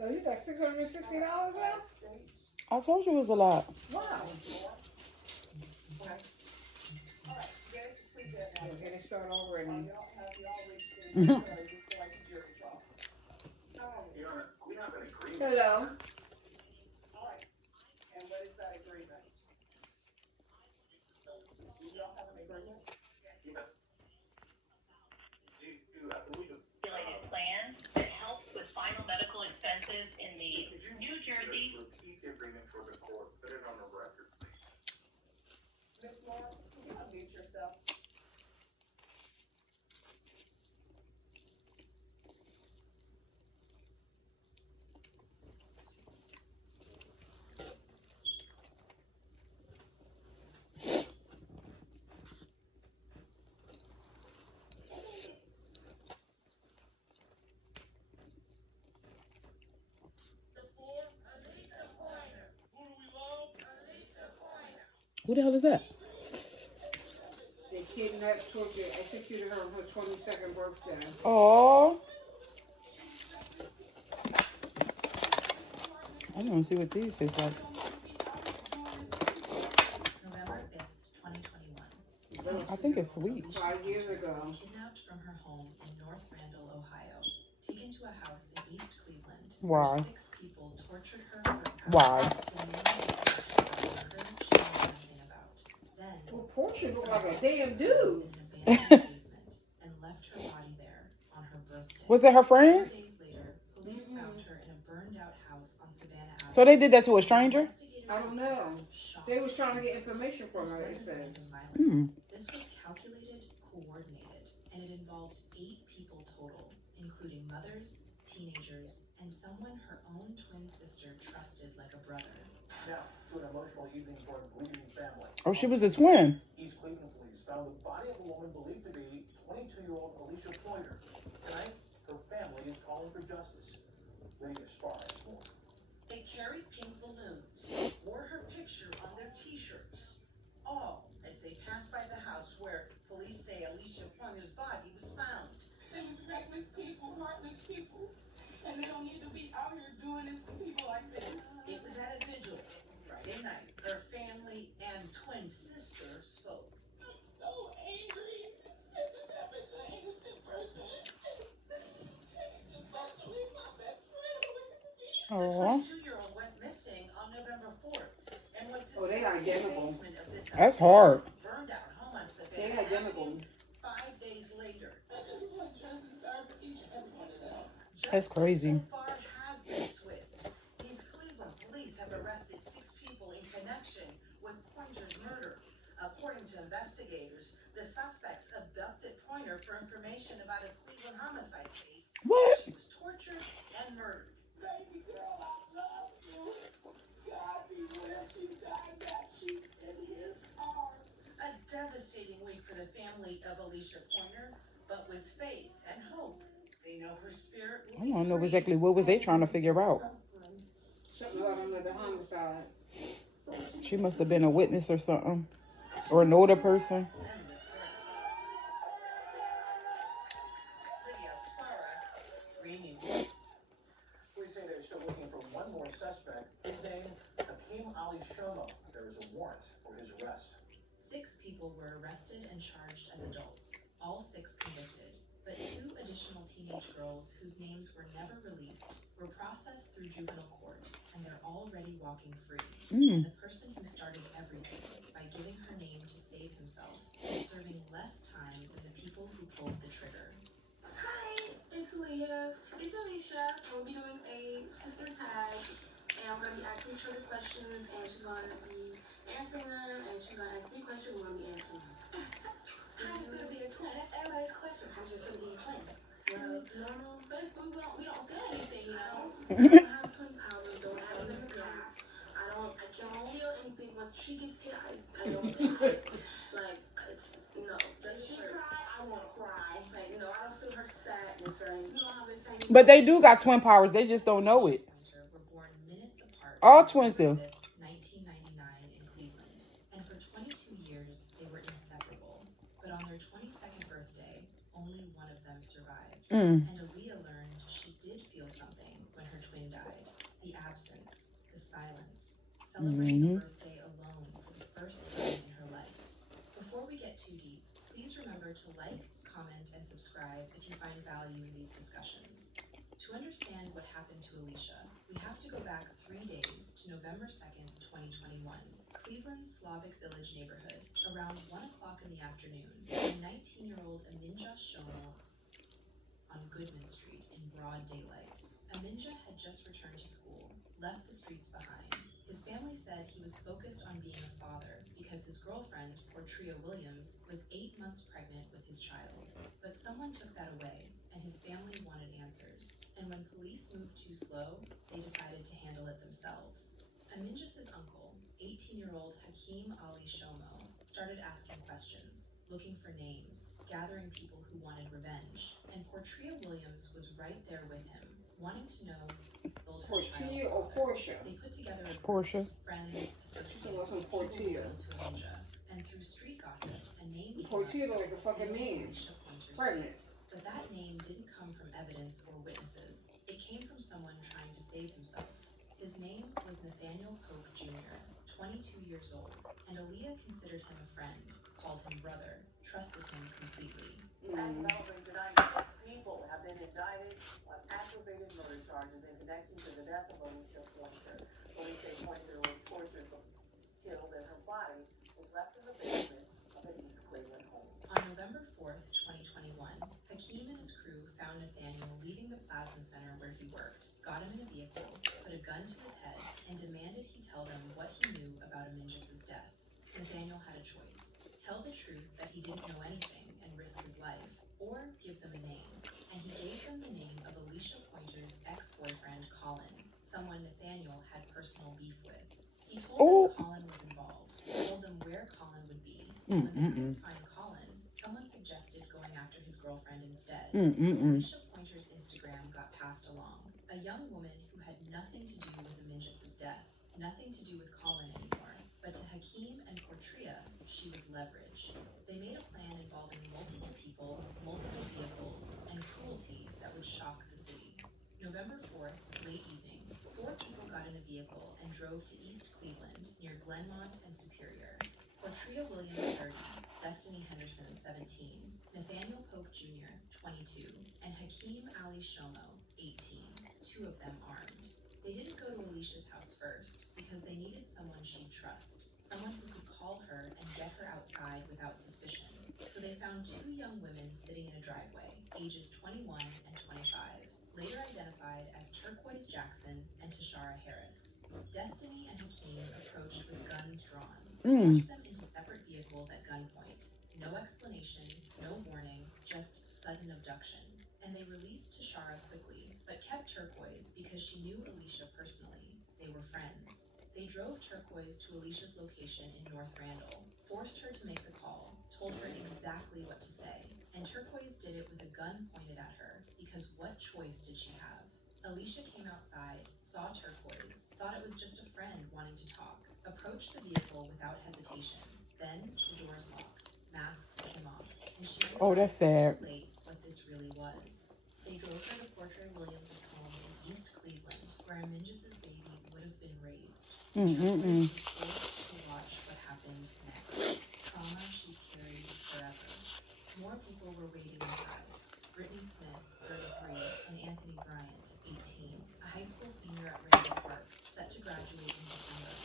No, you got $660 left? I told you it was a lot. Wow. We're gonna start over and hello. Plan that helps with final medical expenses in the New Jersey. Miss Moore, can you unmute yourself? Who the hell is that? They kidnapped, tortured, executed her on her 22nd birthday. Oh. I want to see what these taste like. November 5th, 2021. I think it's sweet. 5 years ago. Kidnapped from her home in North Randall, Ohio, taken to a house in East Cleveland. Why? Where 6 people tortured her for hours. Why? Well, Portia looked like a damn dude. And left her body there on her birthday. Was it her 4 friends? days later, police found her in a burned-out house on Savannah Avenue. So they did that to a stranger? I don't know. They was trying to get information from her, it says. This was calculated, coordinated, and it involved 8 people total, including mothers, teenagers, and someone her own twin sister trusted like a brother. Now, to an emotional evening for a grieving family. Oh, she was a twin. East Cleveland police found the body of a woman believed to be 22-year-old Alicia Pointer. Tonight, her family is calling for justice. Lydia Spar has more. They carried pink balloons, wore her picture on their t-shirts, all as they passed by the house where police say Alicia Pointer's body was found. They was reckless people, heartless people, and they don't need to be out here doing this to people like this. It was at a vigil Friday night. Her family and twin sister spoke. I'm so angry that this happened to an innocent person. They just about to leave my best friend away from me. The Oh, 22-year-old went missing on November 4th and was Oh, they discovered in the identical. basement of this that's hard. burned out home on They Savannah identical. Avenue 5 days later. I just want justice served for each and every one of them. That's crazy. So far has been swift. East Cleveland police have arrested 6 people in connection with Pointer's murder. According to investigators, the suspects abducted Pointer for information about a Cleveland homicide case. What? She was tortured and murdered. Baby girl, I love you. God be with you. God got you in his arms. A devastating week for the family of Alicia Pointer, but with faith and hope, they know her spirit will I be want to know free. exactly what was they trying to figure out. Something about another homicide. She must have been a witness or something. Or know the person. Lydia Spara, 3 News. Police say they're still looking for one more suspect. His name, Hakeem Ali Shomo. There is a warrant for his arrest. 6 people were arrested and charged as adults, all 6 convicted, but 2 additional teenage girls whose names were never released were processed through juvenile court, and they're already walking free. And the person who started everything by giving her name to save himself is serving less time than the people who pulled the trigger. Hi, it's Leah. It's Alicia. We'll be doing a sister tag, and I'm gonna be asking each other questions, and she's gonna be answering them, and she's gonna ask me questions, and we're gonna be answering them. How's it gonna be a twin? That's everybody's question. How's it gonna be a twin? Well, it's normal, but we don't feel anything, you know. I don't have twin powers. Don't have them in gas. I don't feel anything. Once she gets hit, I don't die. Like it's does she cry? I won't cry. Like I don't feel her sadness or anything. You know how they're saying. But they do got twin powers. They just don't know it. Pointer were born minutes apart. All twins do. 1999 in Cleveland, and for 22 years they were inseparable. But on their their 22nd birthday, only one of them survived. Mm. And Aaliyah learned she did feel something when her twin died. The absence, the silence, celebrating a birthday alone for the first time in her life. Before we get too deep, please remember to like, comment, and subscribe if you find value in these discussions. To understand what happened to Alicia, we have to go back 3 days to November 2nd, 2021. Cleveland's Slavic Village neighborhood, around 1 o'clock in the afternoon, when 19-year-old Aminja Shomo on Goodman Street in broad daylight. Aminja had just returned to school, left the streets behind. His family said he was focused on being a father because his girlfriend, Portria Williams, was 8 months pregnant with his child. But someone took that away, and his family wanted answers. And when police moved too slow, they decided to handle it themselves. Aminja's uncle, 18-year-old Hakeem Ali Shomo, started asking questions, looking for names, gathering people who wanted revenge. And Portria Williams was right there with him, wanting to know her Portia child's or father. Portia? They put together a group Portia. of friends, associates, It wasn't people Portia. loyal to Aminja. And through street gossip, a name came Portia up looked like a fucking man. Alicia Pointer's Pregnant. fate. But that name didn't come from evidence or witnesses. It came from someone trying to save himself. His name was Nathaniel Pope Jr., 22 years old, and Aaliyah considered him a friend, called him brother, trusted him completely. At Melbourne tonight, 6 people have been indicted on aggravated murder charges in connection to the death of Alicia Pointer. Police say Pointer was tortured, killed, and her body was left in the basement of an East Cleveland home. On November 4th, 2021, Hakeem and his crew found Nathaniel leaving the plasma center where he worked, got him in a vehicle, put a gun to his head, and demanded he tell them what he knew about Aminja's death. Nathaniel had a choice. Tell the truth that he didn't know anything and risk his life, or give them a name. And he gave them the name of Alicia Pointer's ex-boyfriend, Colin, someone Nathaniel had personal beef with. He told them Colin was involved, told them where Colin would be. When they couldn't find Colin, someone suggested going after his girlfriend instead. So Alicia Pointer's Instagram got passed along. A young woman who had nothing to do with Aminja's death, nothing to do with Colin anymore. But to Hakeem and Portria, she was leverage. They made a plan involving multiple people, multiple vehicles, and cruelty that would shock the city. November 4th, late evening, 4 people got in a vehicle and drove to East Cleveland, near Glenmont and Superior. Portria Williams, 30, Destiny Henderson, 17, Nathaniel Pope Jr., 22, and Hakeem Ali Shomo, 18, 2 of them armed. They didn't go to Alicia's house first because they needed someone she'd trust, someone who could call her and get her outside without suspicion. So they found 2 young women sitting in a driveway, ages 21 and 25, later identified as Turquoise Jackson and Tashara Harris. Destiny and Hakeem approached with guns drawn, forced them into separate vehicles at gunpoint. No explanation, no warning, just sudden abduction. And they released Tashara quickly, but kept Turquoise because she knew Alicia personally. They were friends. They drove Turquoise to Alicia's location in North Randall, forced her to make the call, told her exactly what to say, and Turquoise did it with a gun pointed at her, because what choice did she have? Alicia came outside, saw Turquoise, thought it was just a friend wanting to talk, approached the vehicle without hesitation. Then the doors locked, masks came off, and she realized that's sad. too late what this really was. They drove her to Portria Williams' home in East Cleveland, where Aminja's baby would have been raised. Turquoise was forced to watch what happened next. Trauma she carried forever. More people were waiting inside. Brittany Smith, 33, and Anthony Bryant, 18, a high school senior at Randall Park, set to graduate in September.